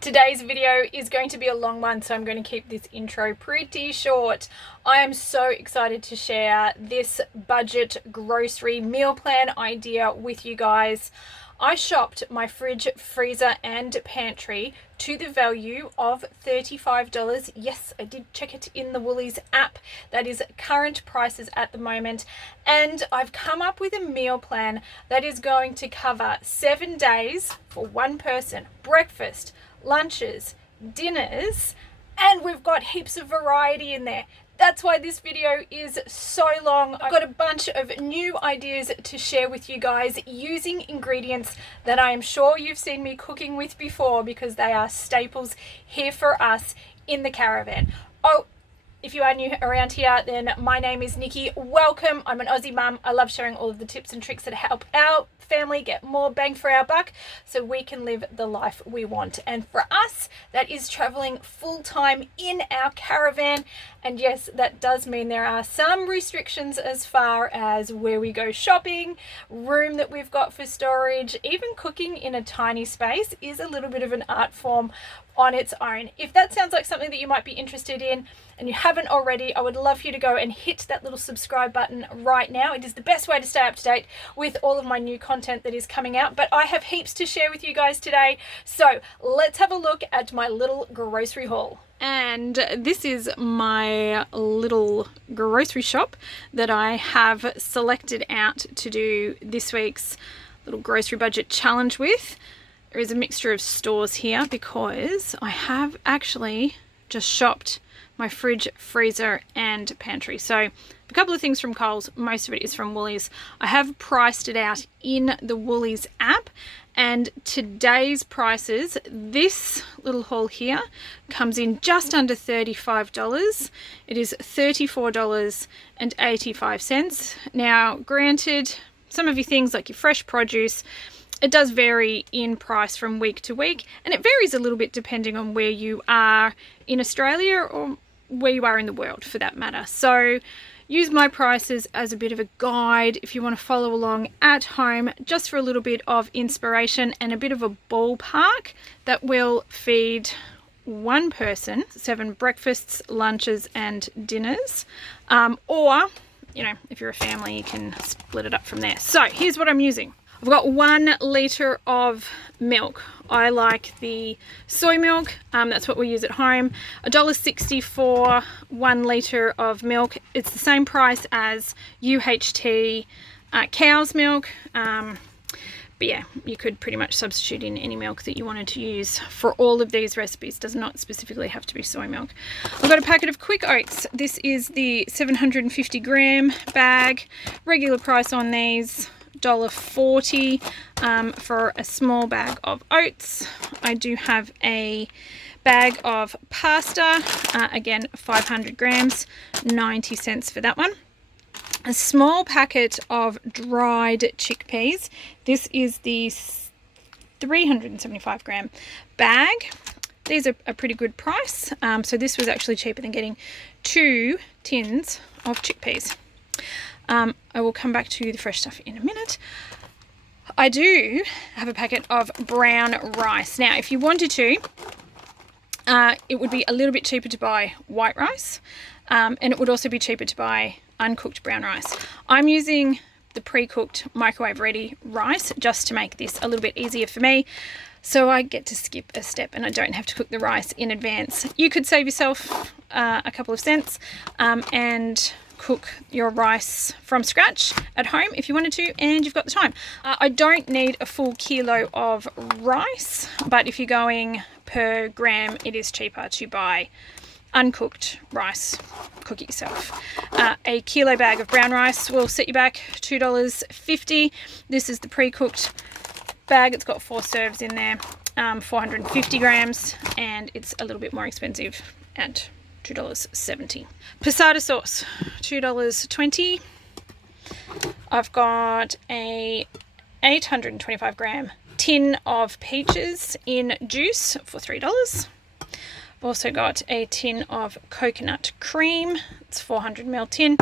Today's video is going to be a long one, so I'm going to keep this intro pretty short. I am so excited to share this budget grocery meal plan idea with you guys. I shopped my fridge, freezer and pantry to the value of $35. Yes, I did check it in the Woolies app. That is current prices at the moment. And I've come up with a meal plan that is going to cover 7 days for one person. Breakfast, lunches, dinners, and we've got heaps of variety in there. That's why this video is so long. I've got a bunch of new ideas to share with you guys using ingredients that I am sure you've seen me cooking with before, because they are staples here for us in the caravan. Oh, if you are new around here, then my name is Nikki. Welcome. I'm an Aussie mum. I love sharing all of the tips and tricks that help our family get more bang for our buck so we can live the life we want. And for us, that is traveling full-time in our caravan. And yes, that does mean there are some restrictions as far as where we go shopping, room that we've got for storage. Even cooking in a tiny space is a little bit of an art form on its own. If that sounds like something that you might be interested in and you haven't already, I would love for you to go and hit that little subscribe button right now. It is the best way to stay up to date with all of my new content that is coming out, but I have heaps to share with you guys today. So let's have a look at my little grocery haul. And this is my little grocery shop that I have selected out to do this week's little grocery budget challenge with. There is a mixture of stores here because I have actually just shopped my fridge, freezer and pantry. So a couple of things from Coles, most of it is from Woolies. I have priced it out in the Woolies app, and today's prices, this little haul here comes in just under $35. It is $34.85. Now, granted, some of your things like your fresh produce, it does vary in price from week to week, and it varies a little bit depending on where you are in Australia or where you are in the world for that matter. So use my prices as a bit of a guide if you want to follow along at home, just for a little bit of inspiration and a bit of a ballpark that will feed one person 7 breakfasts, lunches and dinners, or you know, if you're a family you can split it up from there. So here's what I'm using. I've got 1 litre of milk. I like the soy milk, that's what we use at home. $1.60 for 1 litre of milk. It's the same price as UHT cow's milk. But yeah, you could pretty much substitute in any milk that you wanted to use for all of these recipes. Does not specifically have to be soy milk. I've got a packet of quick oats. This is the 750 gram bag. Regular price on these, $1.40 for a small bag of oats. I do have a bag of pasta, again 500 grams, 90 cents for that one. A small packet of dried chickpeas. This is the 375 gram bag. These are a pretty good price, so this was actually cheaper than getting 2 tins of chickpeas. I will come back to the fresh stuff in a minute. I do have a packet of brown rice. Now, if you wanted to, it would be a little bit cheaper to buy white rice, and it would also be cheaper to buy uncooked brown rice. I'm using the pre-cooked microwave ready rice just to make this a little bit easier for me, so I get to skip a step and I don't have to cook the rice in advance. You could save yourself a couple of cents and cook your rice from scratch at home if you wanted to and you've got the time. I don't need a full kilo of rice, but if you're going per gram, it is cheaper to buy uncooked rice. Cook it yourself. A kilo bag of brown rice will set you back $2.50. This is the pre-cooked bag. It's got 4 serves in there, 450 grams, and it's a little bit more expensive at $2.70. Passata sauce, $2.20. I've got a 825 gram tin of peaches in juice for $3. Also got a tin of coconut cream. It's 400 ml tin.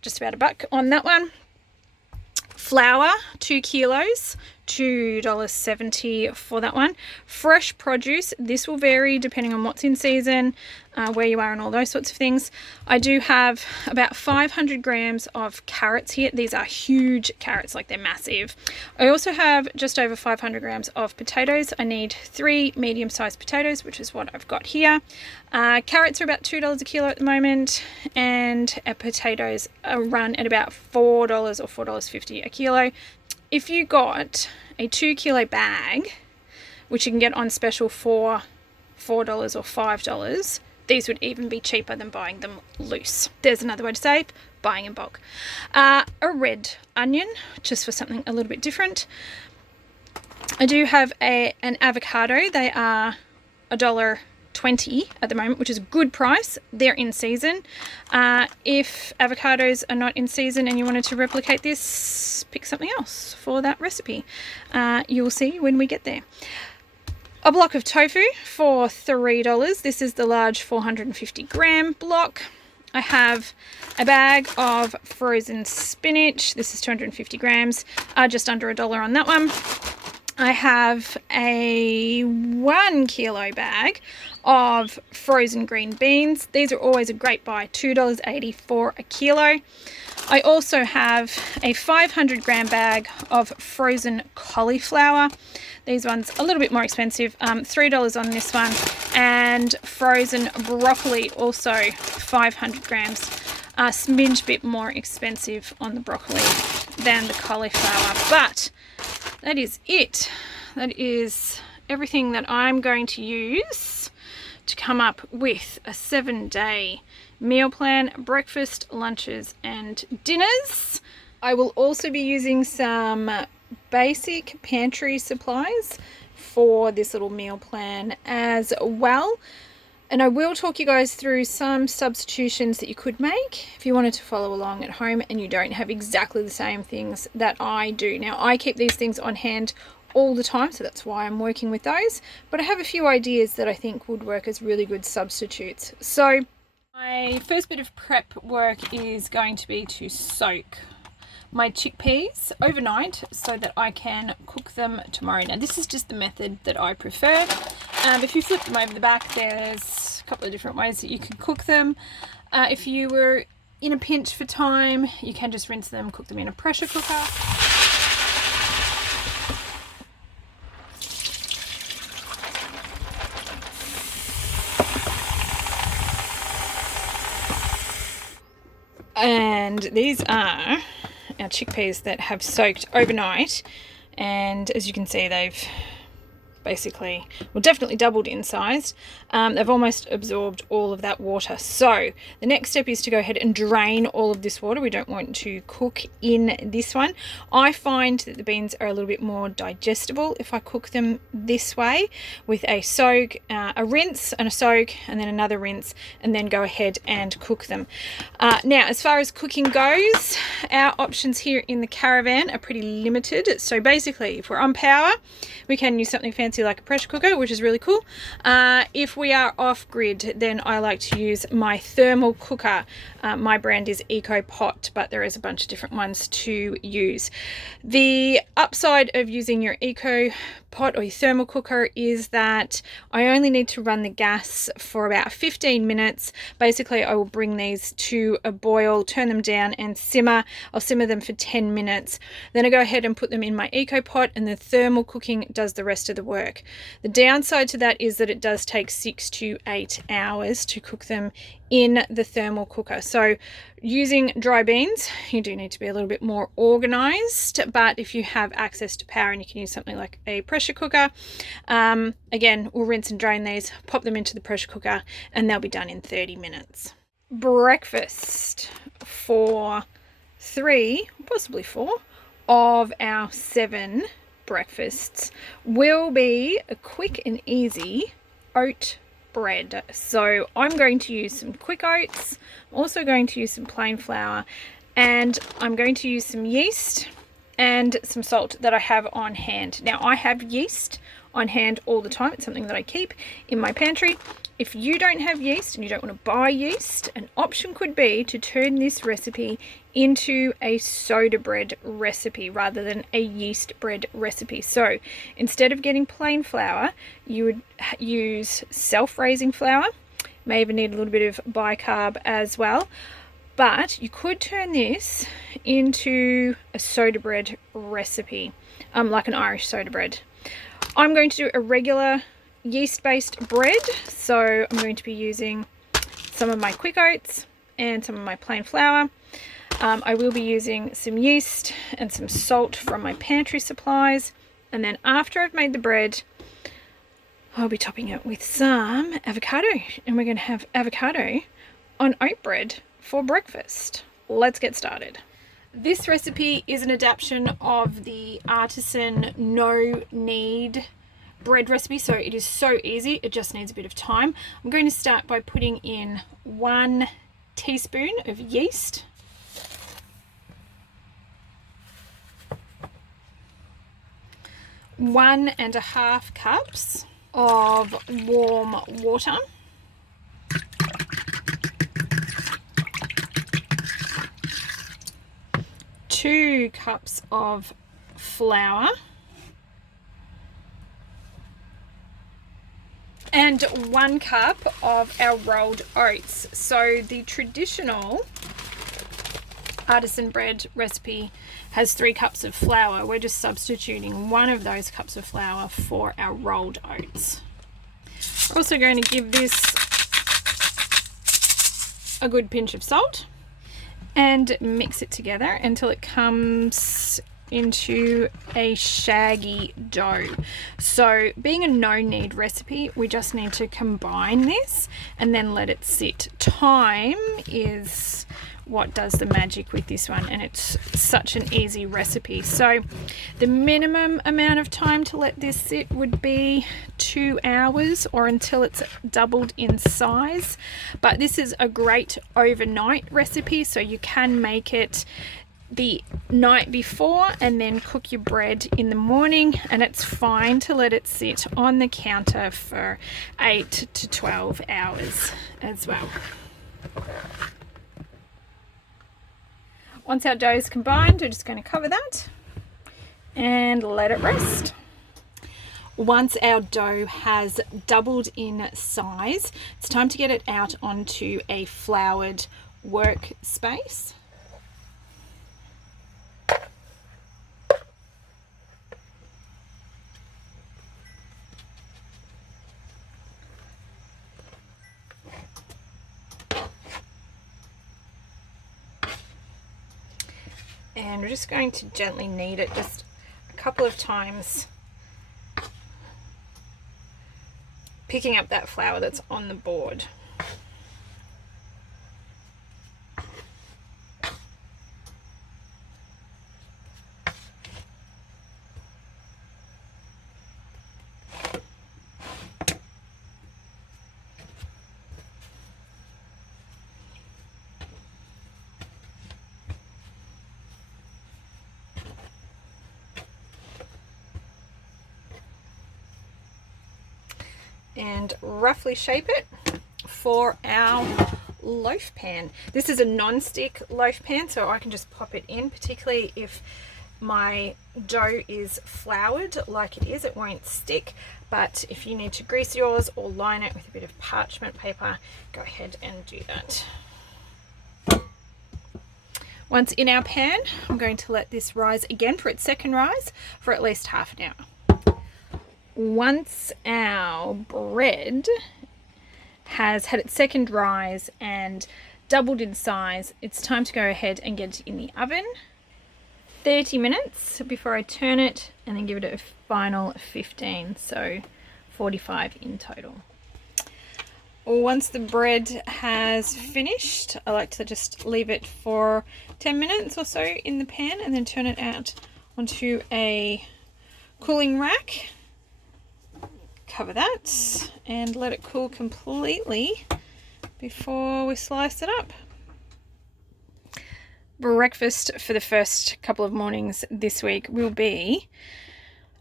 Just about $1 on that one. Flour, 2 kilos, $2.70 for that one. Fresh produce, this will vary depending on what's in season, where you are and all those sorts of things. I do have about 500 grams of carrots here. These are huge carrots, like they're massive. I also have just over 500 grams of potatoes. I need 3 medium-sized potatoes, which is what I've got here. Carrots are about $2 a kilo at the moment, and our potatoes run at about $4 or $4.50 a kilo. If you got a 2 kilo bag, which you can get on special for $4 or $5, these would even be cheaper than buying them loose. There's another way to say buying in bulk. A red onion, just for something a little bit different. I do have an avocado. They are $1.20 at the moment, which is a good price. They're in season. If avocados are not in season and you wanted to replicate this, pick something else for that recipe. You'll see when we get there. A block of tofu for $3. This is the large 450 gram block. I have a bag of frozen spinach. This is 250 grams, just under $1 on that one. I have a 1 kilo bag of frozen green beans. These are always a great buy, $2.80 for a kilo. I also have a 500 gram bag of frozen cauliflower. These ones a little bit more expensive, $3 on this one. And frozen broccoli, also 500 grams. A smidge bit more expensive on the broccoli than the cauliflower, but that is it. That is everything that I'm going to use to come up with a 7-day meal plan: breakfast, lunches and dinners. I will also be using some basic pantry supplies for this little meal plan as well. And I will talk you guys through some substitutions that you could make if you wanted to follow along at home and you don't have exactly the same things that I do. Now, I keep these things on hand all the time, so that's why I'm working with those. But I have a few ideas that I think would work as really good substitutes. So my first bit of prep work is going to be to soak my chickpeas overnight so that I can cook them tomorrow. Now, this is just the method that I prefer. If you flip them over the back, there's a couple of different ways that you can cook them. If you were in a pinch for time, you can just rinse them, cook them in a pressure cooker. And these are our chickpeas that have soaked overnight, and as you can see, they've basically, well, definitely doubled in size. They've almost absorbed all of that water. So the next step is to go ahead and drain all of this water. We don't want to cook in this one. I find that the beans are a little bit more digestible if I cook them this way, with a soak, a rinse and a soak, and then another rinse, and then go ahead and cook them. Now, as far as cooking goes, our options here in the caravan are pretty limited. So basically, if we're on power, we can use something fancy like a pressure cooker, which is really cool. If we are off grid, then I like to use my thermal cooker. My brand is Eco Pot, but there is a bunch of different ones to use. The upside of using your Eco Pot or your thermal cooker is that I only need to run the gas for about 15 minutes. Basically, I will bring these to a boil, turn them down and simmer. I'll simmer them for 10 minutes. Then I go ahead and put them in my Eco Pot, and the thermal cooking does the rest of the work. The downside to that is that it does take 6 to 8 hours to cook them in the thermal cooker. So using dry beans, you do need to be a little bit more organized, but if you have access to power and you can use something like a pressure cooker, again, we'll rinse and drain these, pop them into the pressure cooker, and they'll be done in 30 minutes. Breakfast for 3, possibly 4 of our 7 breakfasts will be a quick and easy oat bread. So I'm going to use some quick oats. I'm also going to use some plain flour, and I'm going to use some yeast and some salt that I have on hand. Now, I have yeast on hand all the time. It's something that I keep in my pantry. If you don't have yeast and you don't want to buy yeast, an option could be to turn this recipe into a soda bread recipe rather than a yeast bread recipe. So instead of getting plain flour, you would use self-raising flour. May even need a little bit of bicarb as well. But you could turn this into a soda bread recipe, like an Irish soda bread. I'm going to do a regular yeast-based bread, so I'm going to be using some of my quick oats and some of my plain flour. I will be using some yeast and some salt from my pantry supplies, and then after I've made the bread, I'll be topping it with some avocado, and we're going to have avocado on oat bread for breakfast. Let's get started. This recipe is an adaptation of the artisan no knead bread recipe, so it is so easy, it just needs a bit of time. I'm going to start by putting in 1 teaspoon of yeast, one and a half cups of warm water, 2 cups of flour, and 1 cup of our rolled oats. So the traditional artisan bread recipe has 3 cups of flour. We're just substituting 1 of those cups of flour for our rolled oats. We're also going to give this a good pinch of salt and mix it together until it comes into a shaggy dough. So being a no knead recipe, we just need to combine this and then let it sit. Time is what does the magic with this one, and it's such an easy recipe. So the minimum amount of time to let this sit would be 2 hours or until it's doubled in size. But this is a great overnight recipe, so you can make it the night before and then cook your bread in the morning, and it's fine to let it sit on the counter for 8 to 12 hours as well. Once our dough is combined, we're just going to cover that and let it rest. Once our dough has doubled in size, it's time to get it out onto a floured workspace. And we're just going to gently knead it just a couple of times, picking up that flour that's on the board. And roughly shape it for our loaf pan. This is a non-stick loaf pan, so I can just pop it in, particularly if my dough is floured like it is, it won't stick. But if you need to grease yours or line it with a bit of parchment paper, go ahead and do that. Once in our pan, I'm going to let this rise again for its second rise for at least half an hour. Once our bread has had its second rise and doubled in size, it's time to go ahead and get it in the oven. 30 minutes before I turn it, and then give it a final 15, so 45 in total. Once the bread has finished, I like to just leave it for 10 minutes or so in the pan and then turn it out onto a cooling rack. Cover that and let it cool completely before we slice it up. Breakfast for the first couple of mornings this week will be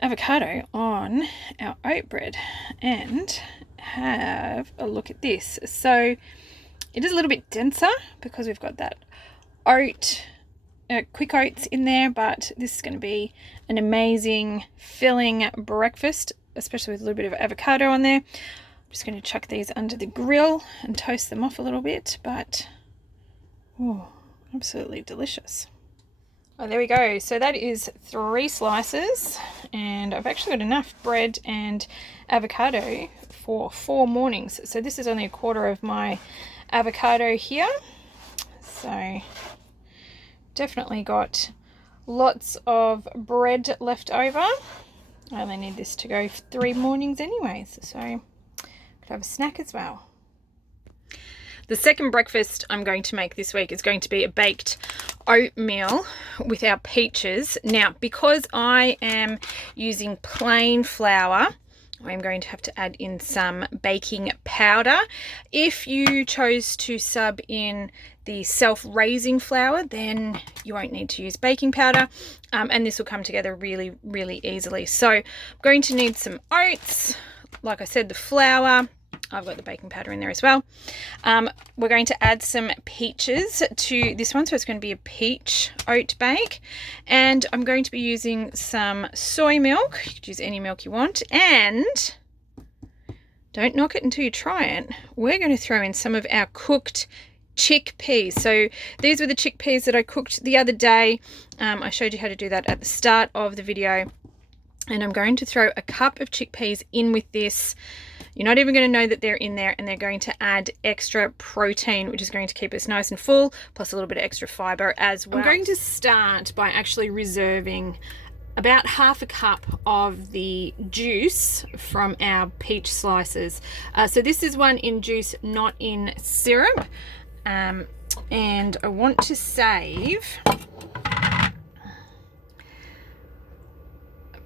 avocado on our oat bread, and have a look at this. So it is a little bit denser because we've got that oat quick oats in there, but this is going to be an amazing filling breakfast, especially with a little bit of avocado on there. I'm just going to chuck these under the grill and toast them off a little bit, but oh, absolutely delicious. Oh, there we go. So that is 3 slices, and I've actually got enough bread and avocado for 4 mornings. So this is only a quarter of my avocado here. So definitely got lots of bread left over. I only need this to go for 3 mornings anyways, so could have a snack as well. The second breakfast I'm going to make this week is going to be a baked oatmeal with our peaches. Now, because I am using plain flour, I'm going to have to add in some baking powder. If you chose to sub in the self-raising flour, then you won't need to use baking powder, and this will come together really, really easily. So I'm going to need some oats, like I said, the flour. I've got the baking powder in there as well. We're going to add some peaches to this one, so it's going to be a peach oat bake. And I'm going to be using some soy milk. You could use any milk you want. And don't knock it until you try it. We're going to throw in some of our cooked chickpeas. So these were the chickpeas that I cooked the other day. I showed you how to do that at the start of the video. And I'm going to throw a cup of chickpeas in with this. You're not even going to know that they're in there, and they're going to add extra protein, which is going to keep us nice and full, plus a little bit of extra fiber as well. I'm going to start by actually reserving about half a cup of the juice from our peach slices. So this is one in juice, not in syrup. And I want to save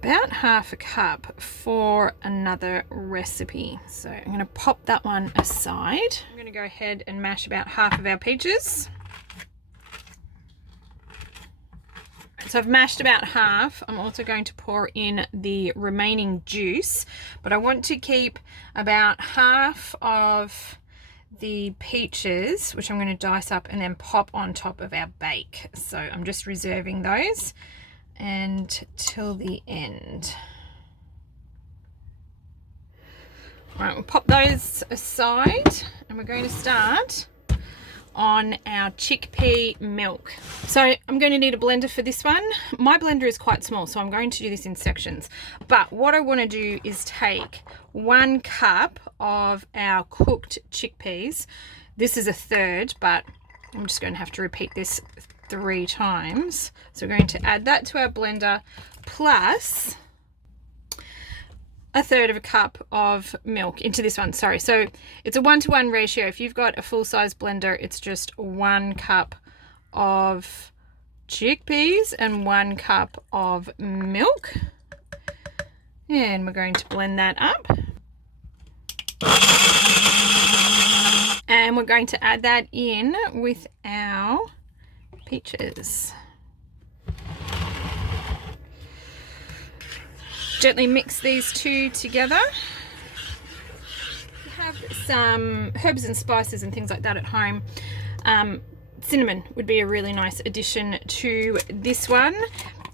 about half a cup for another recipe. So I'm going to pop that one aside. I'm going to go ahead and mash about half of our peaches. So I've mashed about half. I'm also going to pour in the remaining juice, but I want to keep about half of the peaches, which I'm going to dice up and then pop on top of our bake. So I'm just reserving those and till the end. All right, we'll pop those aside, and we're going to start on our chickpea milk. So I'm going to need a blender for this one. My blender is quite small, so I'm going to do this in sections. But what I want to do is take 1 cup of our cooked chickpeas. This is a third, but I'm just going to have to repeat this 3 times. So we're going to add that to our blender, plus a third of a cup of milk into this one. Sorry, so it's a 1-to-1 ratio. If you've got a full-size blender, it's just 1 cup of chickpeas and 1 cup of milk. And we're going to blend that up. And we're going to add that in with our peaches. Gently mix these two together. You have some herbs and spices and things like that at home. Cinnamon would be a really nice addition to this one.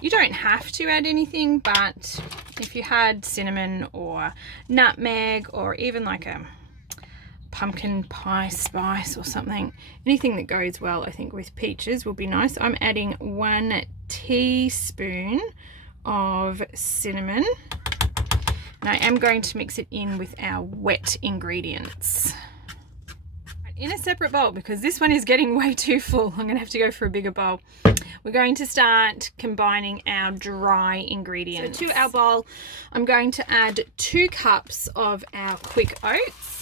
You don't have to add anything, but if you had cinnamon or nutmeg or even like a pumpkin pie spice or something, anything that goes well, I think, with peaches will be nice. I'm adding 1 teaspoon of cinnamon, and I am going to mix it in with our wet ingredients in a separate bowl, because this one is getting way too full. I'm gonna have to go for a bigger bowl. We're going to start combining our dry ingredients. So to our bowl, I'm going to add 2 cups of our quick oats,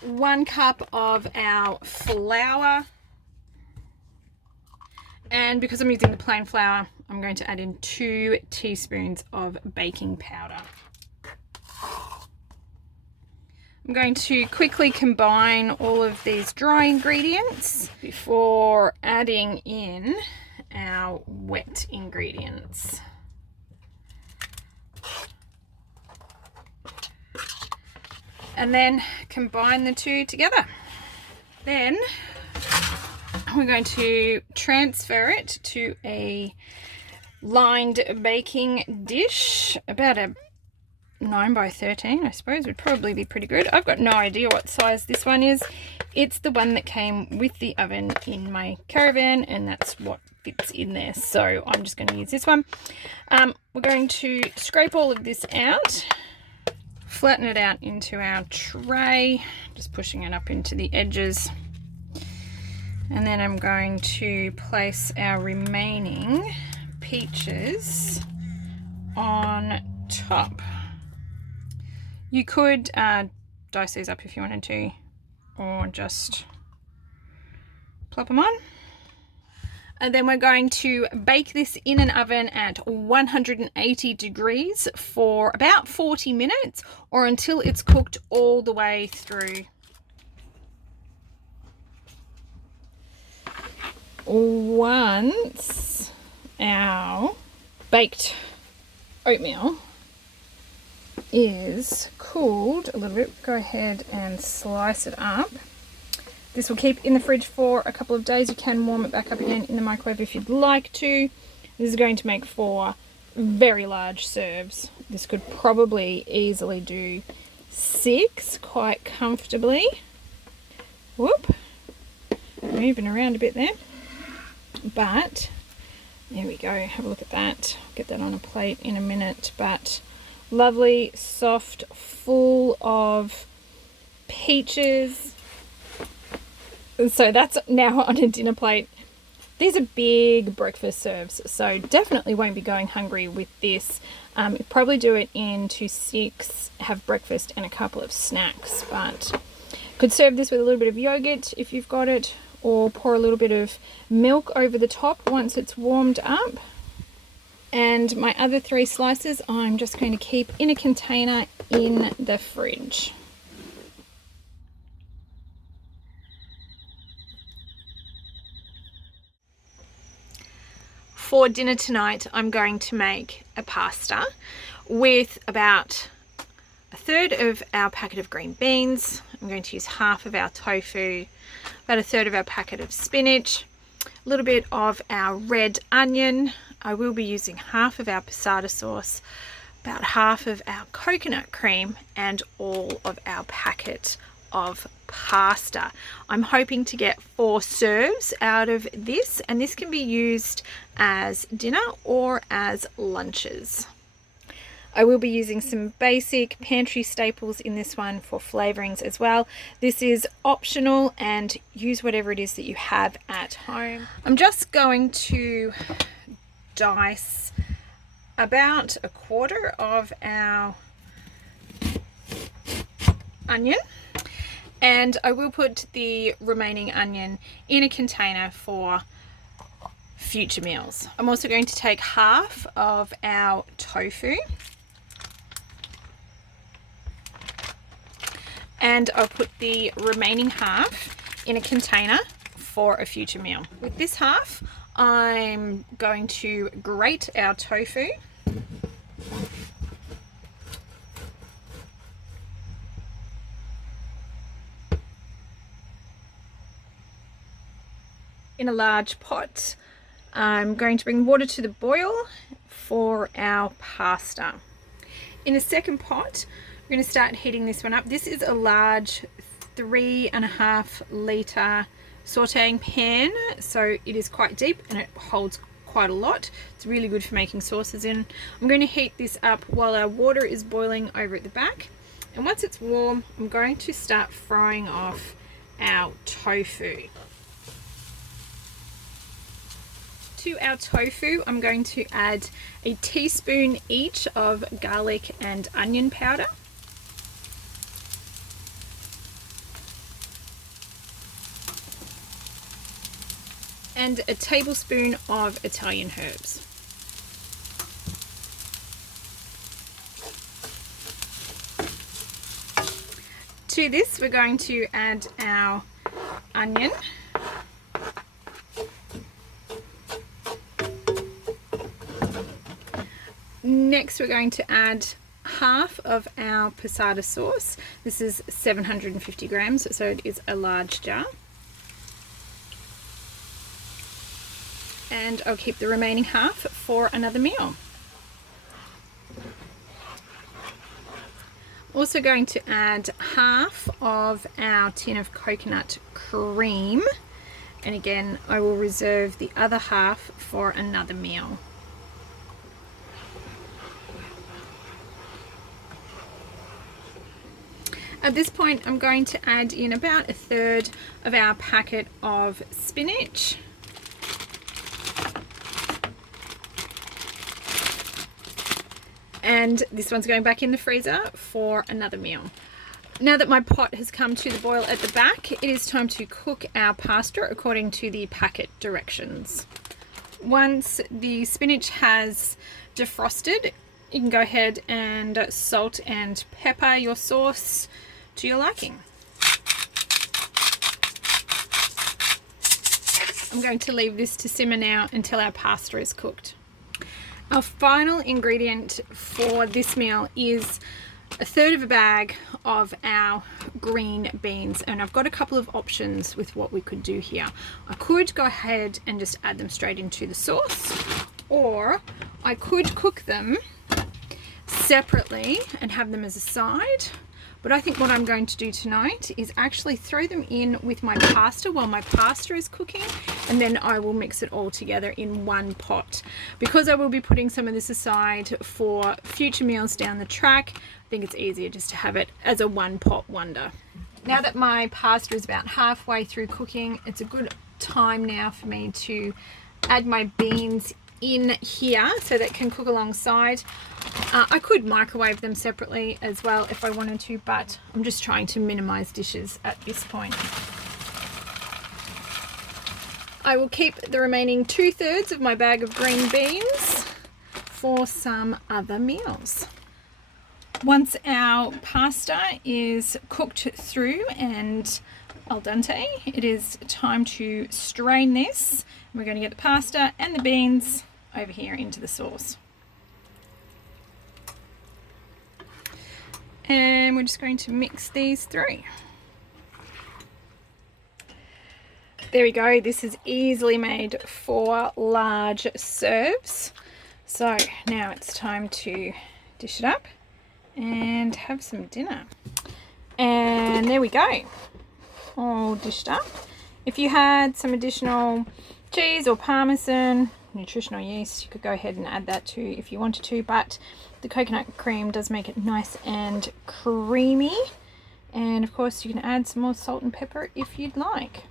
1 cup of our flour, and because I'm using the plain flour, I'm going to add in 2 teaspoons of baking powder. I'm going to quickly combine all of these dry ingredients before adding in our wet ingredients. And then combine the two together. Then we're going to transfer it to a lined baking dish, about a 9 by 13, I suppose would probably be pretty good. I've got no idea what size this one is. It's the one that came with the oven in my caravan, and that's what fits in there, so I'm just going to use this one. We're going to scrape all of this out, flatten it out into our tray, just pushing it up into the edges, and then I'm going to place our remaining peaches on top. You could dice these up if you wanted to, or just plop them on. And then we're going to bake this in an oven at 180 degrees for about 40 minutes, or until it's cooked all the way through. Once our baked oatmeal is cooled a little bit, go ahead and slice it up. This will keep in the fridge for a couple of days. You can warm it back up again in the microwave if you'd like to. This is going to make for very large serves. This could probably easily do 6 quite comfortably. Whoop, moving around a bit there, but there we go. Have a look at that. I'll get that on a plate in a minute, but lovely, soft, full of peaches. So that's now on a dinner plate. These are big breakfast serves, so definitely won't be going hungry with this. Probably do it into 6, have breakfast and a couple of snacks, but could serve this with a little bit of yogurt if you've got it, or pour a little bit of milk over the top once it's warmed up. And my other 3 slices I'm just going to keep in a container in the fridge. For dinner tonight, I'm going to make a pasta with about 1/3 of our packet of green beans. I'm going to use half of our tofu, about 1/3 of our packet of spinach, a little bit of our red onion. I will be using half of our passata sauce, about half of our coconut cream, and all of our packet of pasta. I'm hoping to get 4 serves out of this, and this can be used as dinner or as lunches. I will be using some basic pantry staples in this one for flavorings as well. This is optional, and use whatever it is that you have at home. I'm just going to dice about 1/4 of our onion, and I will put the remaining onion in a container for future meals. I'm also going to take half of our tofu, and I'll put the remaining half in a container for a future meal. With this half, I'm going to grate our tofu. In a large pot, I'm going to bring water to the boil for our pasta. In a second pot, we're going to start heating this one up. This is a large 3.5 litre sauteing pan, so it is quite deep and it holds quite a lot. It's really good for making sauces in. I'm going to heat this up while our water is boiling over at the back, and once it's warm, I'm going to start frying off our tofu. To our tofu, I'm going to add a teaspoon each of garlic and onion powder, and a tablespoon of Italian herbs. To this, we're going to add our onion, next we're going to add half of our passata sauce. This is 750 grams, so it is a large jar. and I'll keep the remaining half for another meal. Also going to add half of our tin of coconut cream, and again I will reserve the other half for another meal. At this point I'm going to add in about 1/3 of our packet of spinach. And this one's going back in the freezer for another meal. Now that my pot has come to the boil at the back, it is time to cook our pasta according to the packet directions. Once the spinach has defrosted, you can go ahead and salt and pepper your sauce to your liking. I'm going to leave this to simmer now until our pasta is cooked. Our final ingredient for this meal is 1/3 of a bag of our green beans, and I've got a couple of options with what we could do here. I could go ahead and just add them straight into the sauce, or I could cook them separately and have them as a side. But I think what I'm going to do tonight is actually throw them in with my pasta while my pasta is cooking, and then I will mix it all together in one pot. Because I will be putting some of this aside for future meals down the track, I think it's easier just to have it as a one pot wonder. Now that my pasta is about halfway through cooking, it's a good time now for me to add my beans in here so that can cook alongside. I could microwave them separately as well if I wanted to, but I'm just trying to minimize dishes at this point. I will keep the remaining 2/3 of my bag of green beans for some other meals. Once our pasta is cooked through and al dente, it is time to strain this. We're going to get the pasta and the beans over here into the sauce. And we're just going to mix these through. There we go. This is easily made for large serves. So now it's time to dish it up and have some dinner. And there we go. All dished up. If you had some additional cheese or parmesan, nutritional yeast, you could go ahead and add that too if you wanted to, but the coconut cream does make it nice and creamy. And of course you can add some more salt and pepper if you'd like.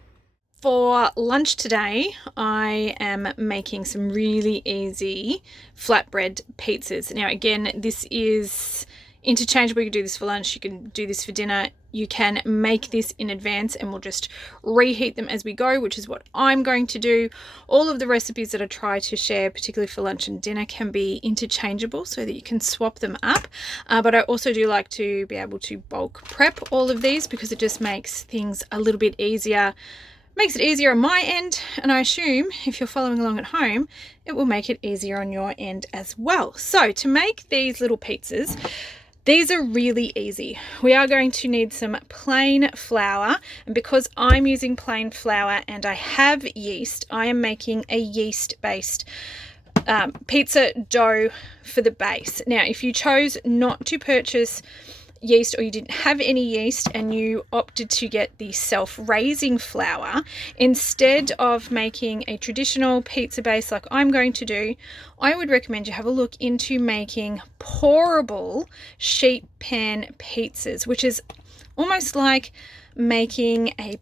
For lunch today, I am making some really easy flatbread pizzas. Now again, this is interchangeable. You can do this for lunch, you can do this for dinner. You can make this in advance and we'll just reheat them as we go, which is what I'm going to do. All of the recipes that I try to share, particularly for lunch and dinner, can be interchangeable so that you can swap them up. But I also do like to be able to bulk prep all of these because it just makes things a little bit easier. Makes it easier on my end, and I assume if you're following along at home, it will make it easier on your end as well. So to make these little pizzas, these are really easy. We are going to need some plain flour, and because I'm using plain flour and I have yeast, I am making a yeast-based pizza dough for the base. Now, if you chose not to purchase yeast or you didn't have any yeast and you opted to get the self-raising flour, instead of making a traditional pizza base like I'm going to do, I would recommend you have a look into making pourable sheet pan pizzas, which is almost like making a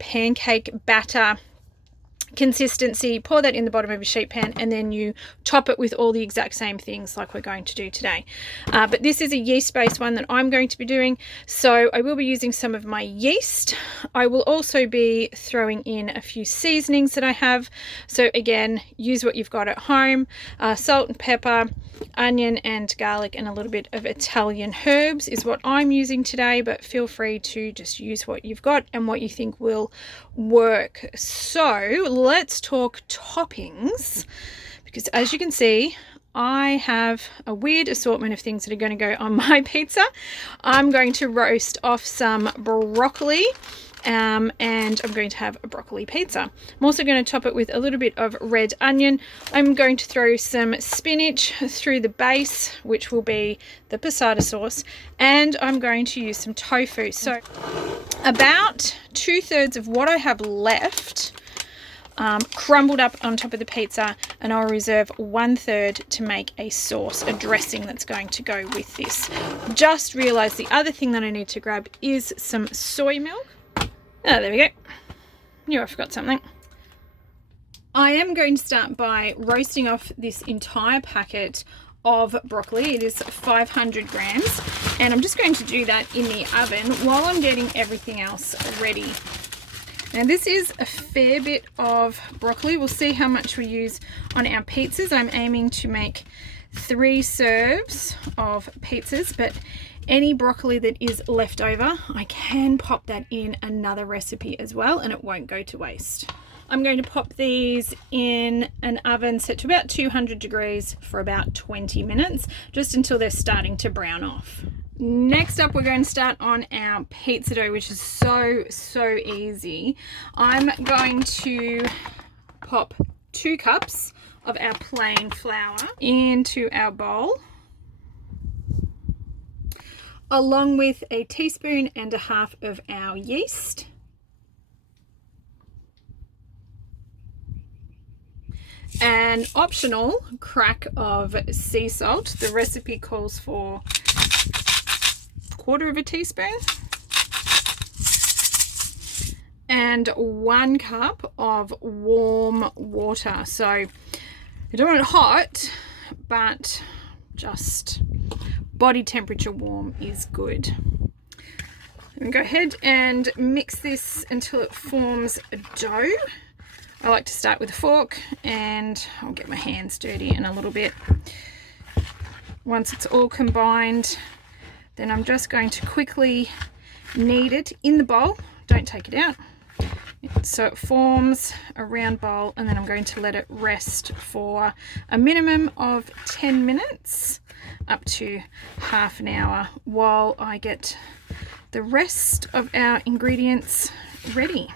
pancake batter consistency. Pour that in the bottom of a sheet pan and then you top it with all the exact same things like we're going to do today. But this is a yeast based one that I'm going to be doing, so I will be using some of my yeast. I will also be throwing in a few seasonings that I have, so again, use what you've got at home. Salt and pepper, onion and garlic, and a little bit of Italian herbs is what I'm using today, but feel free to just use what you've got and what you think will work. So let's talk toppings, because as you can see, I have a weird assortment of things that are going to go on my pizza. I'm going to roast off some broccoli. And I'm going to have a broccoli pizza. I'm also going to top it with a little bit of red onion. I'm going to throw some spinach through the base, which will be the passata sauce, and I'm going to use some tofu. So about 2/3 of what I have left crumbled up on top of the pizza, and I'll reserve 1/3 to make a sauce, a dressing that's going to go with this. Just realized the other thing that I need to grab is some soy milk. Oh, there we go. Knew I forgot something. I am going to start by roasting off this entire packet of broccoli. It is 500 grams, and I'm just going to do that in the oven while I'm getting everything else ready. Now this is a fair bit of broccoli. We'll see how much we use on our pizzas. I'm aiming to make 3 serves of pizzas, but any broccoli that is left over, I can pop that in another recipe as well, and it won't go to waste. I'm going to pop these in an oven set to about 200 degrees for about 20 minutes, just until they're starting to brown off. Next up, we're going to start on our pizza dough, which is so easy. I'm going to pop 2 cups of our plain flour into our bowl, along with a teaspoon and a half of our yeast. An optional crack of sea salt. The recipe calls for 1/4 teaspoon. And 1 cup of warm water. So you don't want it hot, but just body temperature warm is good. And go ahead and mix this until it forms a dough. I like to start with a fork, and I'll get my hands dirty in a little bit. Once it's all combined, then I'm just going to quickly knead it in the bowl. Don't take it out. So it forms a round bowl, and then I'm going to let it rest for a minimum of 10 minutes up to half an hour while I get the rest of our ingredients ready.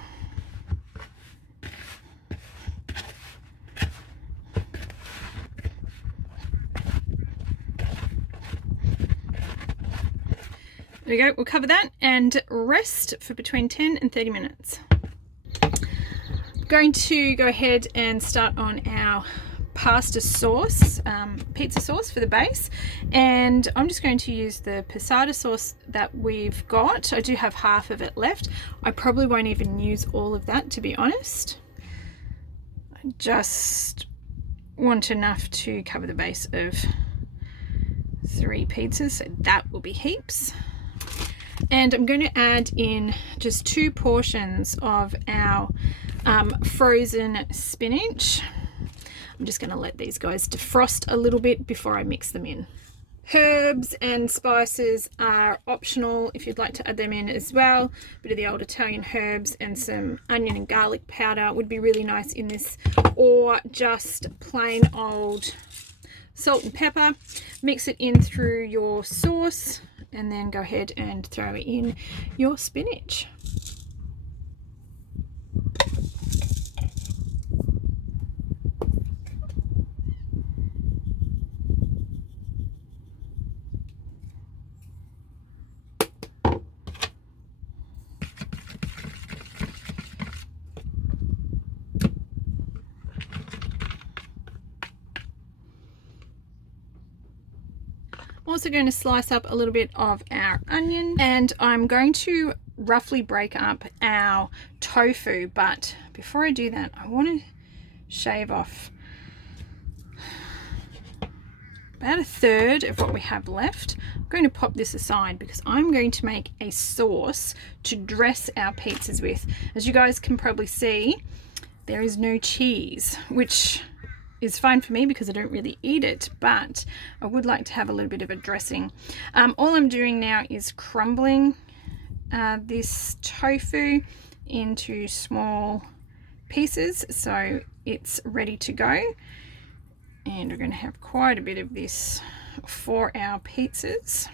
There we go. We'll cover that and rest for between 10 and 30 minutes. Going to go ahead and start on our pasta sauce, pizza sauce for the base, and I'm just going to use the passata sauce that we've got. I do have half of it left. I probably won't even use all of that, to be honest. I just want enough to cover the base of 3 pizzas, so that will be heaps. And I'm going to add in just 2 portions of our frozen spinach. I'm just going to let these guys defrost a little bit before I mix them in. Herbs and spices are optional if you'd like to add them in as well. A bit of the old Italian herbs and some onion and garlic powder would be really nice in this, or just plain old salt and pepper. Mix it in through your sauce, and then go ahead and throw in your spinach. Also going to slice up a little bit of our onion, and I'm going to roughly break up our tofu, but before I do that, I want to shave off about 1/3 of what we have left. I'm going to pop this aside because I'm going to make a sauce to dress our pizzas with. As you guys can probably see, there is no cheese, which is fine for me because I don't really eat it, but I would like to have a little bit of a dressing. All I'm doing now is crumbling this tofu into small pieces so it's ready to go. And we're going to have quite a bit of this for our pizzas.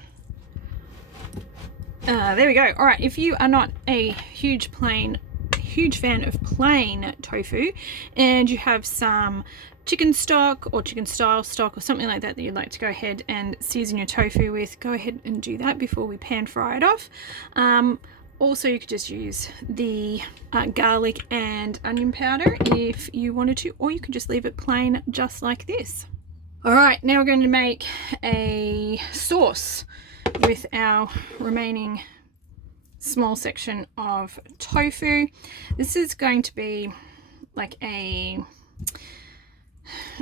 There we go. All right, if you are not a huge fan of plain tofu and you have some chicken stock or chicken style stock or something like that you'd like to go ahead and season your tofu with, go ahead and do that before we pan fry it off. Also, you could just use the garlic and onion powder if you wanted to, or you could just leave it plain just like this. All right, now we're going to make a sauce with our remaining small section of tofu. This is going to be like an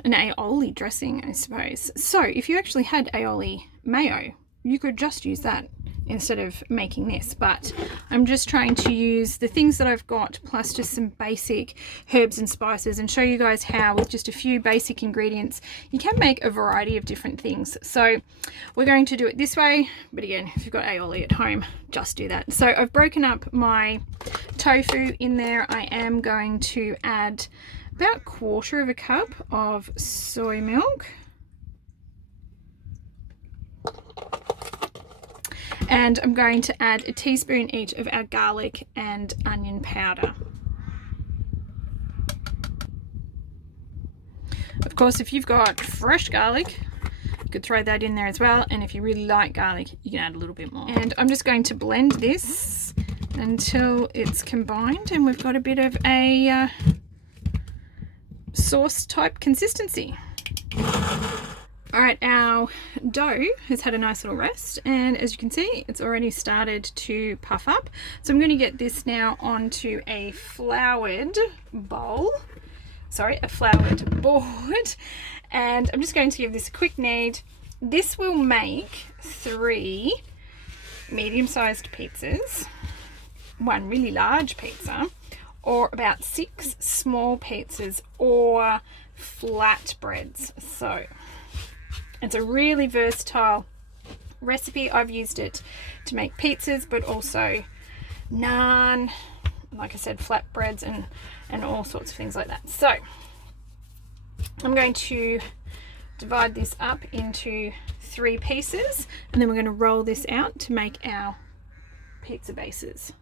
aioli dressing, I suppose. So if you actually had aioli mayo, you could just use that instead of making this, but I'm just trying to use the things that I've got plus just some basic herbs and spices and show you guys how with just a few basic ingredients you can make a variety of different things. So we're going to do it this way, but again, if you've got aioli at home, just do that. So I've broken up my tofu in there. I am going to add about 1/4 cup of soy milk. And I'm going to add a teaspoon each of our garlic and onion powder. Of course, if you've got fresh garlic, you could throw that in there as well. And if you really like garlic, you can add a little bit more. And I'm just going to blend this until it's combined and we've got a bit of a sauce type consistency. All right, our dough has had a nice little rest, and as you can see, it's already started to puff up. So I'm going to get this now onto a floured board, and I'm just going to give this a quick knead. This will make 3 medium-sized pizzas, 1 really large pizza, or about 6 small pizzas or flatbreads. So it's a really versatile recipe. I've used it to make pizzas, but also naan, like I said, flatbreads and all sorts of things like that. So I'm going to divide this up into 3 pieces, and then we're going to roll this out to make our pizza bases.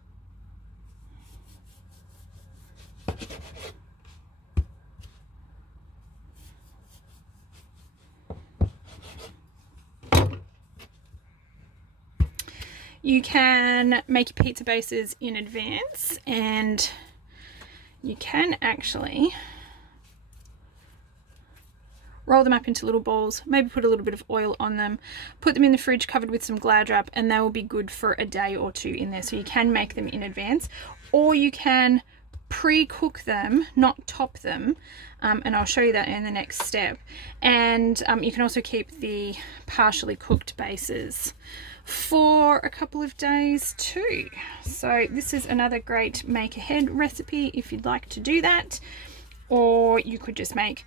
You can make your pizza bases in advance, and you can actually roll them up into little balls, maybe put a little bit of oil on them, put them in the fridge covered with some Glad wrap, and they will be good for a day or 2 in there. So you can make them in advance, or you can pre-cook them, not top them, and I'll show you that in the next step. And you can also keep the partially cooked bases for a couple of days too. So this is another great make ahead recipe if you'd like to do that, or you could just make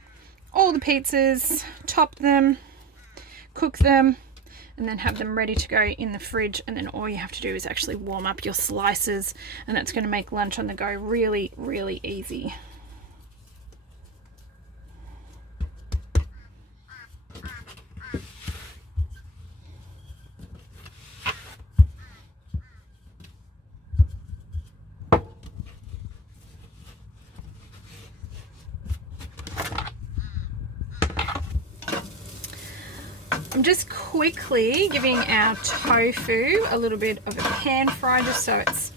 all the pizzas, top them, cook them, and then have them ready to go in the fridge, and then all you have to do is actually warm up your slices, and that's going to make lunch on the go really, really easy. I'm just quickly giving our tofu a little bit of a pan fry just so it's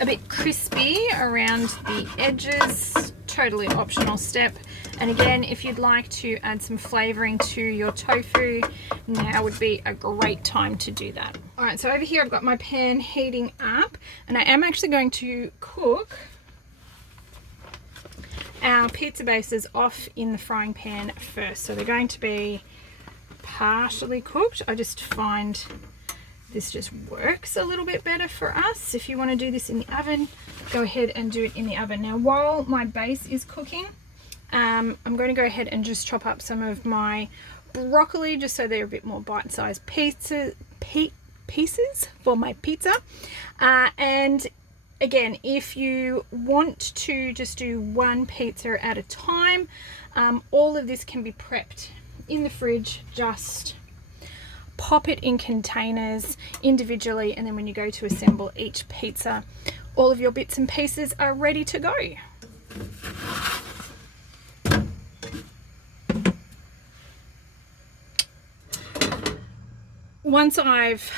a bit crispy around the edges. Totally optional step. And again, if you'd like to add some flavoring to your tofu, now would be a great time to do that. All right, so over here I've got my pan heating up, and I am actually going to cook our pizza bases off in the frying pan first. So they're going to be partially cooked. I just find this just works a little bit better for us. If you want to do this in the oven, go ahead and do it in the oven. Now, while my base is cooking, I'm going to go ahead and just chop up some of my broccoli just so they're a bit more bite-sized pieces for my pizza. And again, if you want to just do 1 pizza at a time, all of this can be prepped in the fridge, just pop it in containers individually, and then when you go to assemble each pizza, all of your bits and pieces are ready to go. Once I've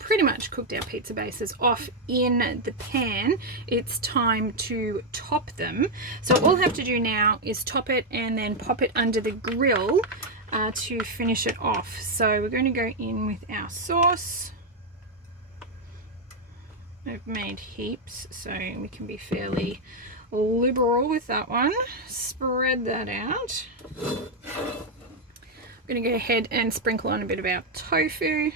pretty much cooked our pizza bases off in the pan, it's time to top them. So all I have to do now is top it and then pop it under the grill to finish it off. So we're going to go in with our sauce. I've made heaps, so we can be fairly liberal with that one. Spread that out. I'm going to go ahead and sprinkle on a bit of our tofu.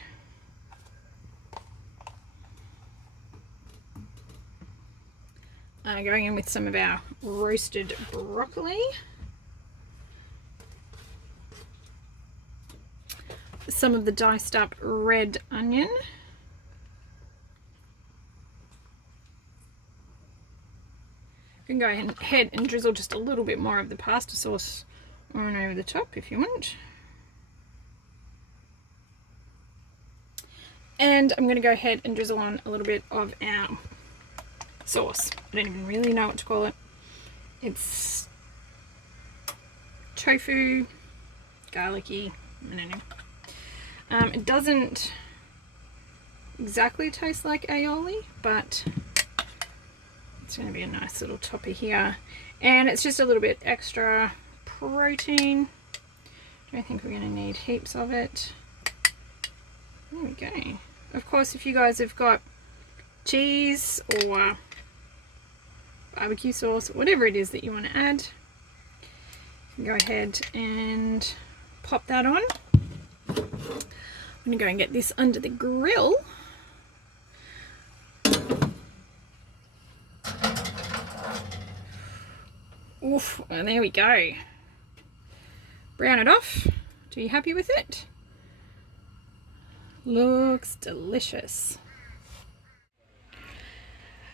Going in with some of our roasted broccoli. Some of the diced up red onion. You can go ahead and drizzle just a little bit more of the pasta sauce on over the top if you want. And I'm going to go ahead and drizzle on a little bit of our sauce. I don't even really know what to call it. It's tofu, garlicky, I don't know. It doesn't exactly taste like aioli, but it's going to be a nice little topper here. And it's just a little bit extra protein. I don't think we're going to need heaps of it. There we go. Of course, if you guys have got cheese or barbecue sauce, whatever it is that you want to add, you can go ahead and pop that on. I'm going to go and get this under the grill. Oof, well, there we go. Brown it off. Are you happy with it? Looks delicious.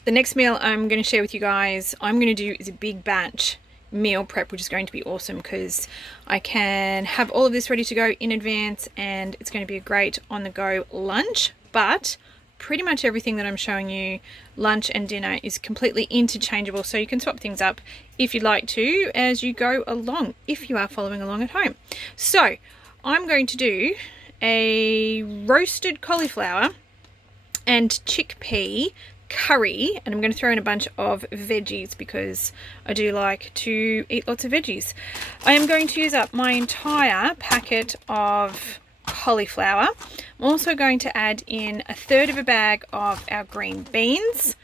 The next meal I'm going to share with you guys, I'm going to do is a big batch meal prep, which is going to be awesome because I can have all of this ready to go in advance and it's going to be a great on the go lunch. But pretty much everything that I'm showing you, lunch and dinner, is completely interchangeable, so you can swap things up if you'd like to as you go along, if you are following along at home. So I'm going to do a roasted cauliflower and chickpea curry, and I'm going to throw in a bunch of veggies because I do like to eat lots of veggies. I am going to use up my entire packet of cauliflower. I'm also going to add in 1/3 of a bag of our green beans.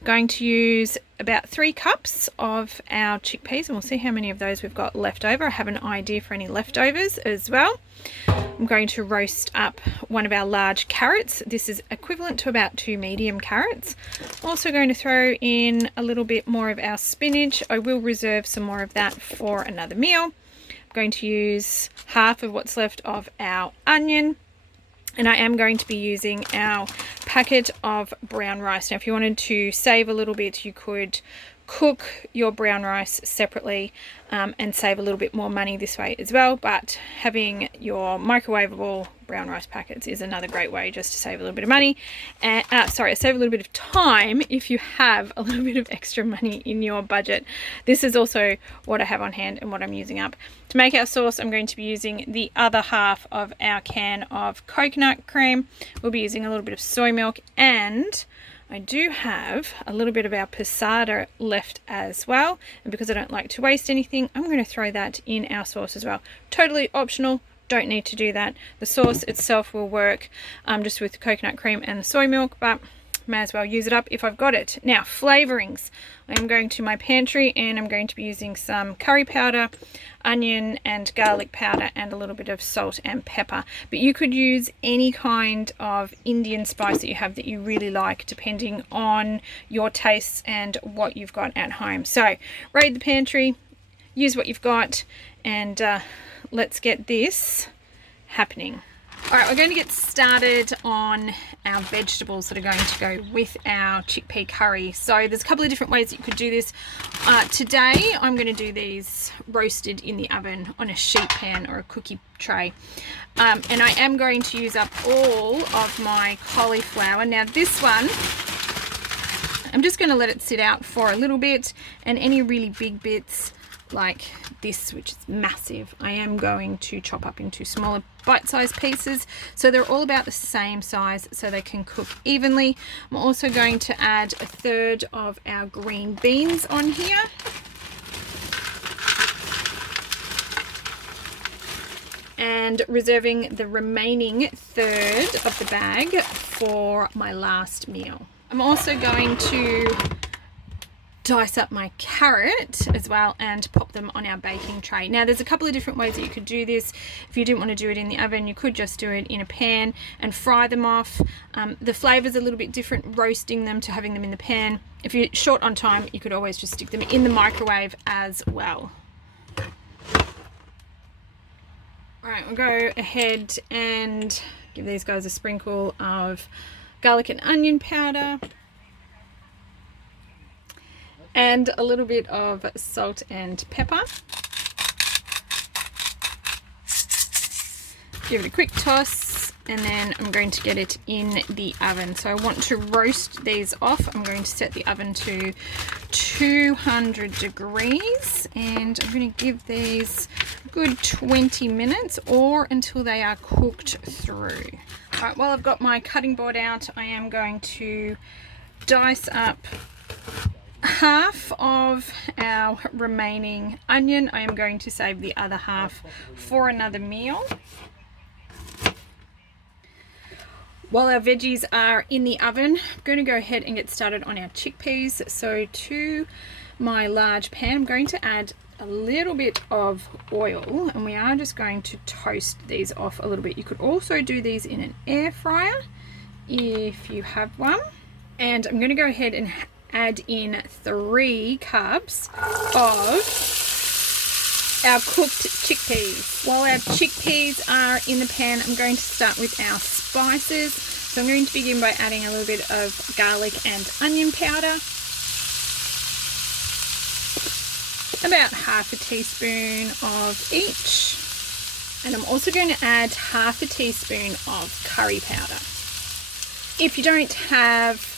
I'm going to use about 3 cups of our chickpeas, and we'll see how many of those we've got left over. I have an idea for any leftovers as well. I'm going to roast up one of our large carrots. This is equivalent to about 2 medium carrots. I'm also going to throw in a little bit more of our spinach. I will reserve some more of that for another meal. I'm going to use half of what's left of our onion. And I am going to be using our packet of brown rice. Now, if you wanted to save a little bit, you could cook your brown rice separately and save a little bit more money this way as well. But having your microwavable brown rice packets is another great way just to save a little bit of money. And save a little bit of time if you have a little bit of extra money in your budget. This is also what I have on hand and what I'm using up. To make our sauce, I'm going to be using the other half of our can of coconut cream. We'll be using a little bit of soy milk, and I do have a little bit of our passata left as well. And because I don't like to waste anything, I'm going to throw that in our sauce as well. Totally optional. Don't need to do that. The sauce itself will work just with coconut cream and the soy milk, but may as well use it up if I've got it. Now, flavorings. I'm going to my pantry and I'm going to be using some curry powder, onion and garlic powder, and a little bit of salt and pepper. But you could use any kind of Indian spice that you have that you really like, depending on your tastes and what you've got at home. So raid the pantry, use what you've got, and let's get this happening. All right, we're going to get started on our vegetables that are going to go with our chickpea curry. So there's a couple of different ways that you could do this. Today, I'm going to do these roasted in the oven on a sheet pan or a cookie tray. And I am going to use up all of my cauliflower. Now this one, I'm just going to let it sit out for a little bit, and any really big bits like this, which is massive, I am going to chop up into smaller bite-sized pieces so they're all about the same size so they can cook evenly. I'm also going to add a third of our green beans on here. And reserving the remaining third of the bag for my last meal. I'm also going to dice up my carrot as well and pop them on our baking tray. Now there's a couple of different ways that you could do this. If you didn't want to do it in the oven, you could just do it in a pan and fry them off. The flavor's a little bit different roasting them to having them in the pan. If you're short on time, you could always just stick them in the microwave as well. Alright, we'll go ahead and give these guys a sprinkle of garlic and onion powder and a little bit of salt and pepper. Give it a quick toss, and then I'm going to get it in the oven. So I want to roast these off. I'm going to set the oven to 200 degrees, and I'm going to give these a good 20 minutes or until they are cooked through. All right, while I've got my cutting board out, I am going to dice up half of our remaining onion. I am going to save the other half for another meal. While our veggies are in the oven, I'm going to go ahead and get started on our chickpeas. So to my large pan, I'm going to add a little bit of oil, and we are just going to toast these off a little bit. You could also do these in an air fryer if you have one. And I'm going to go ahead and add in 3 cups of our cooked chickpeas. While our chickpeas are in the pan, I'm going to start with our spices. So I'm going to begin by adding a little bit of garlic and onion powder, about half a teaspoon of each, and I'm also going to add half a teaspoon of curry powder. If you don't have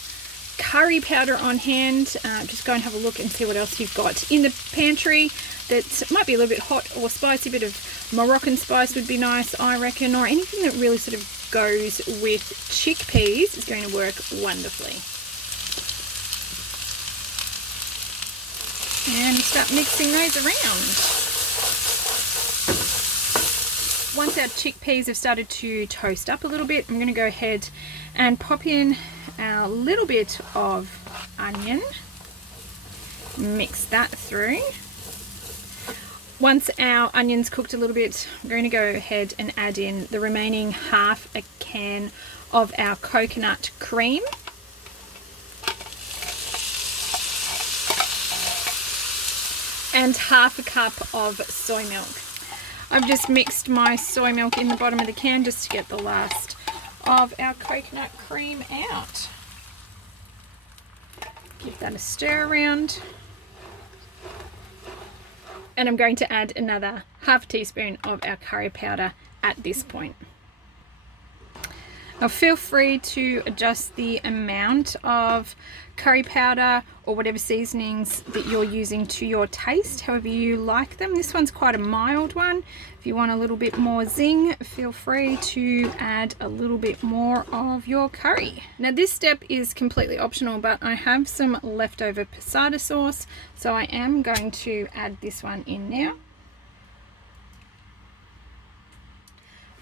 curry powder on hand, just go and have a look and see what else you've got in the pantry that might be a little bit hot or spicy. A bit of Moroccan spice would be nice, I reckon, or anything that really sort of goes with chickpeas is going to work wonderfully. And start mixing those around. Once our chickpeas have started to toast up a little bit, I'm going to go ahead and pop in a little bit of onion, mix that through. Once our onions cooked a little bit, I'm going to go ahead and add in the remaining half a can of our coconut cream. And half a cup of soy milk. I've just mixed my soy milk in the bottom of the can just to get the last of our coconut cream out. Give that a stir around. And I'm going to add another half a teaspoon of our curry powder at this point. Now feel free to adjust the amount of curry powder or whatever seasonings that you're using to your taste, however you like them. This one's quite a mild one. If you want a little bit more zing, feel free to add a little bit more of your curry. Now this step is completely optional, but I have some leftover passata sauce, so I am going to add this one in now.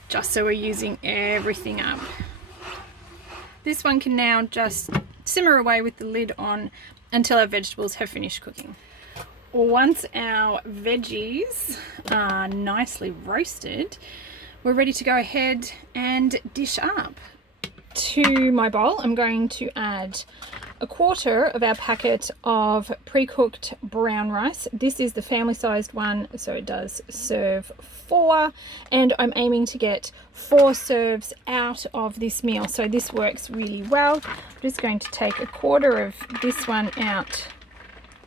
Just so we're using everything up. This one can now just simmer away with the lid on until our vegetables have finished cooking. Once our veggies are nicely roasted, we're ready to go ahead and dish up. To my bowl, I'm going to add a quarter of our packet of pre-cooked brown rice. This is the family sized one, so it does serve 4, and I'm aiming to get 4 serves out of this meal, so this works really well. I'm just going to take a quarter of this one out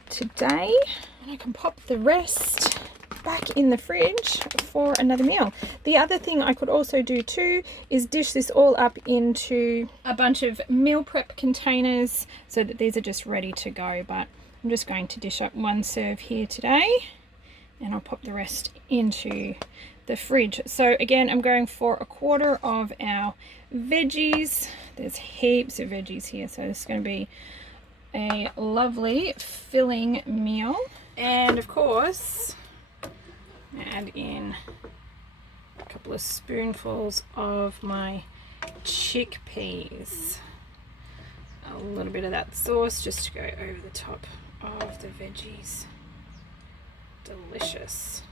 today, and I can pop the rest back in the fridge for another meal. The other thing I could also do too is dish this all up into a bunch of meal prep containers so that these are just ready to go, but I'm just going to dish up 1 serve here today, and I'll pop the rest into the fridge. So again, I'm going for a quarter of our veggies. There's heaps of veggies here, so this is going to be a lovely filling meal. And of course, add in a couple of spoonfuls of my chickpeas. A little bit of that sauce just to go over the top of the veggies. Delicious.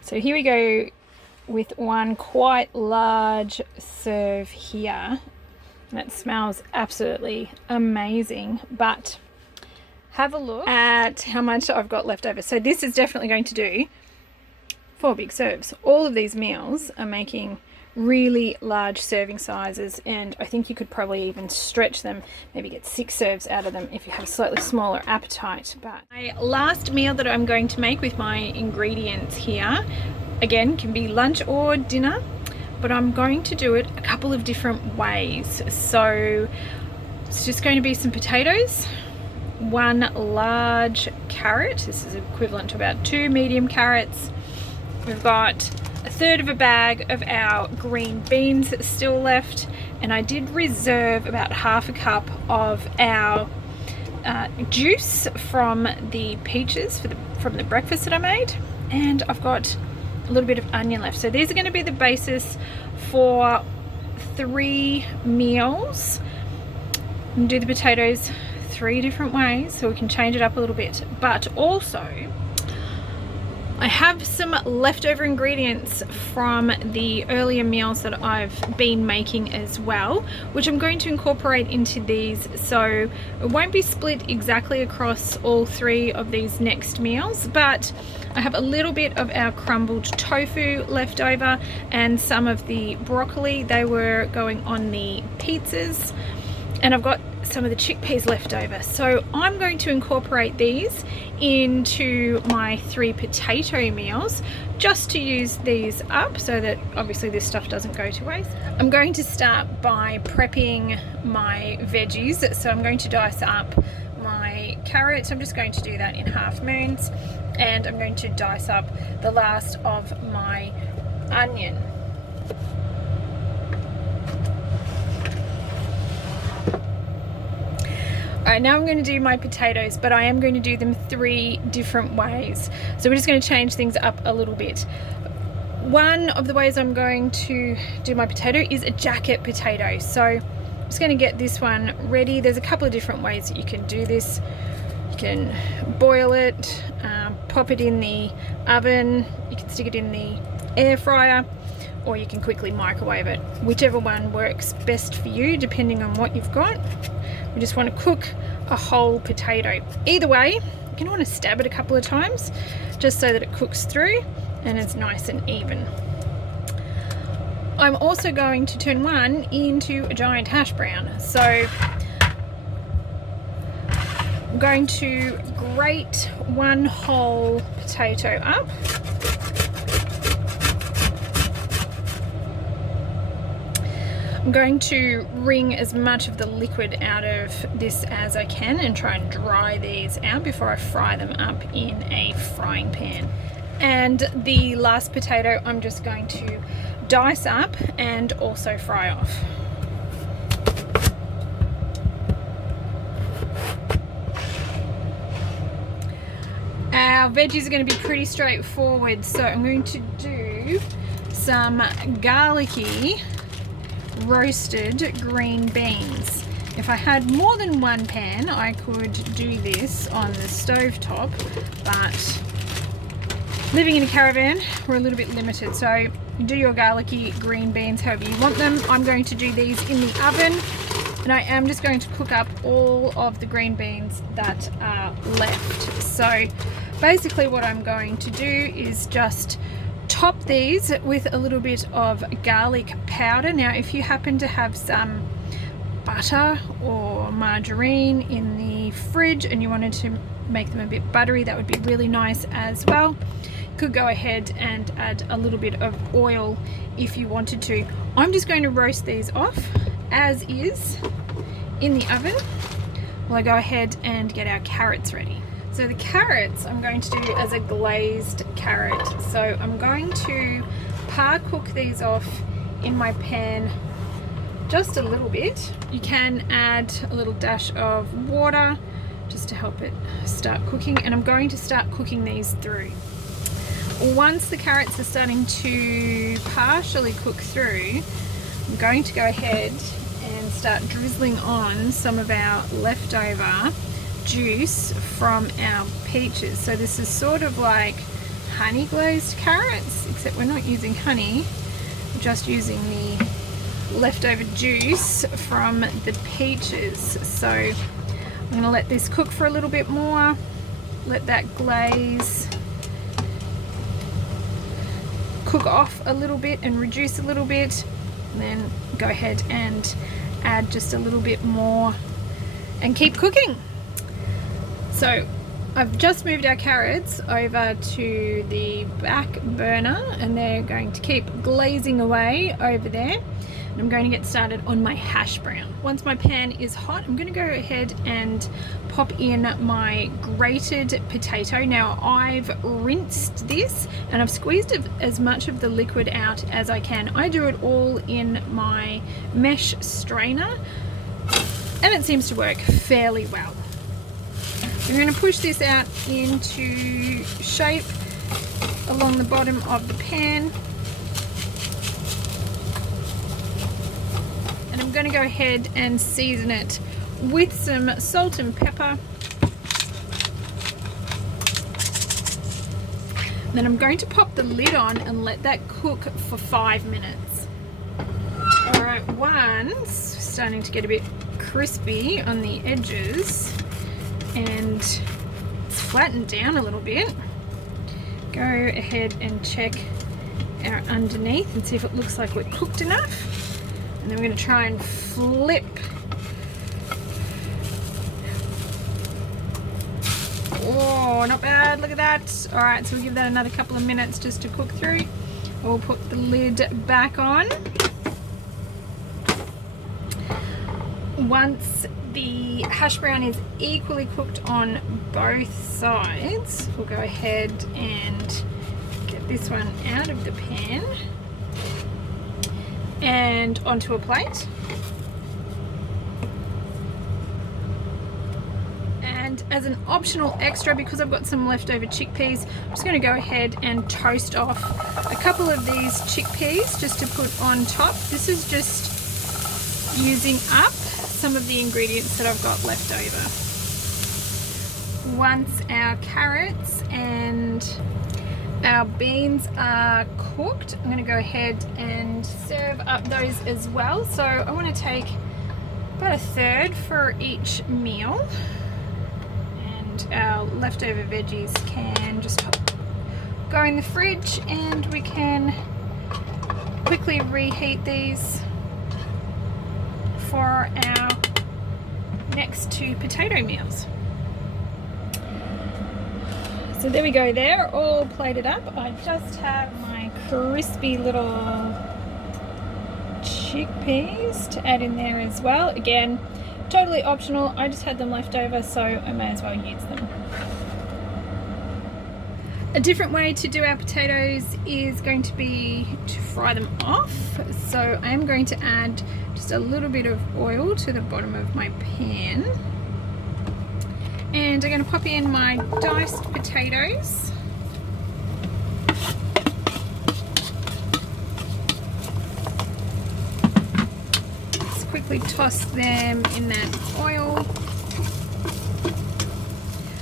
So here we go with one quite large serve here. That smells absolutely amazing, but have a look at how much I've got left over. So this is definitely going to do 4 big serves. All of these meals are making really large serving sizes, and I think you could probably even stretch them, maybe get 6 serves out of them if you have a slightly smaller appetite. But my last meal that I'm going to make with my ingredients here, again, can be lunch or dinner, but I'm going to do it a couple of different ways. So it's just going to be some potatoes, 1 large carrot. This is equivalent to about 2 medium carrots. We've got 1/3 of a bag of our green beans still left, and I did reserve about 1/2 cup of our juice from the peaches from the breakfast that I made, and I've got a little bit of onion left. So these are going to be the basis for 3 meals. I'm going to do the potatoes 3 different ways so we can change it up a little bit, but also I have some leftover ingredients from the earlier meals that I've been making as well, which I'm going to incorporate into these, so it won't be split exactly across all 3 of these next meals, but I have a little bit of our crumbled tofu left over and some of the broccoli. They were going on the pizzas, and I've got some of the chickpeas left over, so I'm going to incorporate these into my 3 potato meals just to use these up so that obviously this stuff doesn't go to waste. I'm going to start by prepping my veggies, so I'm going to dice up my carrots. I'm just going to do that in half moons, and I'm going to dice up the last of my onion. Alright, now I'm going to do my potatoes, but I am going to do them 3 different ways. So we're just going to change things up a little bit. One of the ways I'm going to do my potato is a jacket potato. So I'm just going to get this one ready. There's a couple of different ways that you can do this. You can boil it, pop it in the oven, you can stick it in the air fryer, or you can quickly microwave it. Whichever one works best for you, depending on what you've got. We just want to cook a whole potato. Either way, you're going to want to stab it a couple of times just so that it cooks through and it's nice and even. I'm also going to turn one into a giant hash brown. So I'm going to grate 1 whole potato up. I'm going to wring as much of the liquid out of this as I can and try and dry these out before I fry them up in a frying pan. And the last potato I'm just going to dice up and also fry off. Our veggies are going to be pretty straightforward, so I'm going to do some garlicky roasted green beans. If I had more than 1 pan, I could do this on the stove top, but living in a caravan, we're a little bit limited, so you do your garlicky green beans however you want them. I'm going to do these in the oven And I am just going to cook up all of the green beans that are left. So basically what I'm going to do is just top these with a little bit of garlic powder. Now if you happen to have some butter or margarine in the fridge and you wanted to make them a bit buttery, that would be really nice as well. Could go ahead and add a little bit of oil if you wanted to. I'm just going to roast these off as is in the oven while I go ahead and get our carrots ready. So the carrots I'm going to do as a glazed carrot. So I'm going to par cook these off in my pan just a little bit. You can add a little dash of water just to help it start cooking, and I'm going to start cooking these through. Once the carrots are starting to partially cook through, I'm going to go ahead and start drizzling on some of our leftover juice from our peaches. So this is sort of like honey glazed carrots, except we're not using honey, we're just using the leftover juice from the peaches. So I'm going to let this cook for a little bit more, let that glaze cook off a little bit and reduce a little bit, and then go ahead and add just a little bit more and keep cooking. So I've just moved our carrots over to the back burner and they're going to keep glazing away over there. And I'm going to get started on my hash brown. Once my pan is hot, I'm going to go ahead and pop in my grated potato. Now I've rinsed this and I've squeezed as much of the liquid out as I can. I do it all in my mesh strainer and it seems to work fairly well. I'm going to push this out into shape along the bottom of the pan. And I'm going to go ahead and season it with some salt and pepper. Then I'm going to pop the lid on and let that cook for 5 minutes. Alright, once starting to get a bit crispy on the edges and it's flattened down a little bit, go ahead and check our underneath and see if it looks like we're cooked enough. And then we're going to try and flip. Oh, not bad, look at that. Alright, so we'll give that another couple of minutes just to cook through. We'll put the lid back on. Once the hash brown is equally cooked on both sides, we'll go ahead and get this one out of the pan and onto a plate. And as an optional extra, because I've got some leftover chickpeas, I'm just going to go ahead and toast off a couple of these chickpeas just to put on top. This is just using up some of the ingredients that I've got left over. Once our carrots and our beans are cooked, I'm going to go ahead and serve up those as well. So I want to take about a third for each meal, and our leftover veggies can just go in the fridge and we can quickly reheat these for our next 2 potato meals. So there we go, they're all plated up. I just have my crispy little chickpeas to add in there as well. Again, totally optional. I just had them left over, so I may as well use them. A different way to do our potatoes is going to be to fry them off. So I am going to add just a little bit of oil to the bottom of my pan. And I'm going to pop in my diced potatoes. Just quickly toss them in that oil.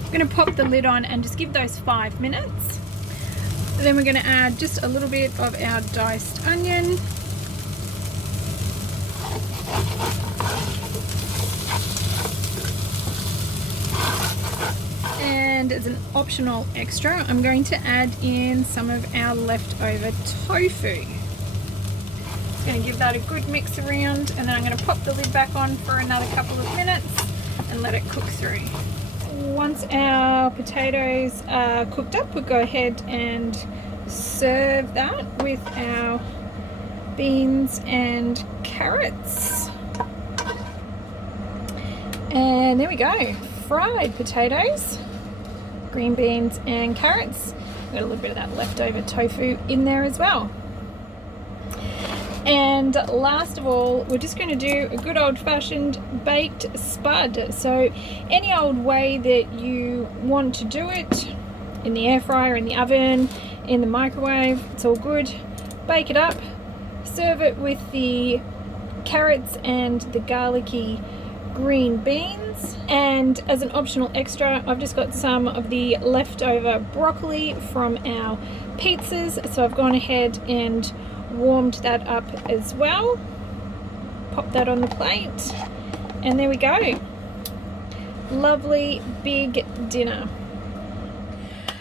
I'm going to pop the lid on and just give those 5 minutes. Then we're going to add just a little bit of our diced onion. And as an optional extra, I'm going to add in some of our leftover tofu. Just going to give that a good mix around, and then I'm going to pop the lid back on for another couple of minutes and let it cook through. Once our potatoes are cooked up, we'll go ahead and serve that with our beans and carrots. And there we go, fried potatoes, green beans and carrots. Got a little bit of that leftover tofu in there as well. And last of all, we're just going to do a good old-fashioned baked spud. So any old way that you want to do it, in the air fryer, in the oven, in the microwave, it's all good. Bake it up, serve it with the carrots and the garlicky green beans. And as an optional extra, I've just got some of the leftover broccoli from our pizzas, so I've gone ahead and warmed that up as well. Pop that on the plate, and there we go. Lovely big dinner.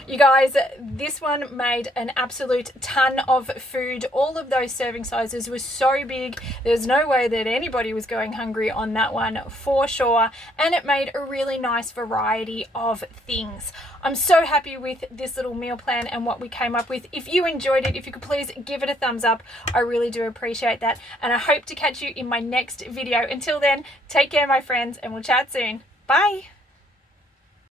You guys, this one made an absolute ton of food. All of those serving sizes were so big. There's no way that anybody was going hungry on that one for sure. And it made a really nice variety of things. I'm so happy with this little meal plan and what we came up with. If you enjoyed it, if you could please give it a thumbs up, I really do appreciate that. And I hope to catch you in my next video. Until then, take care, my friends, and we'll chat soon. Bye.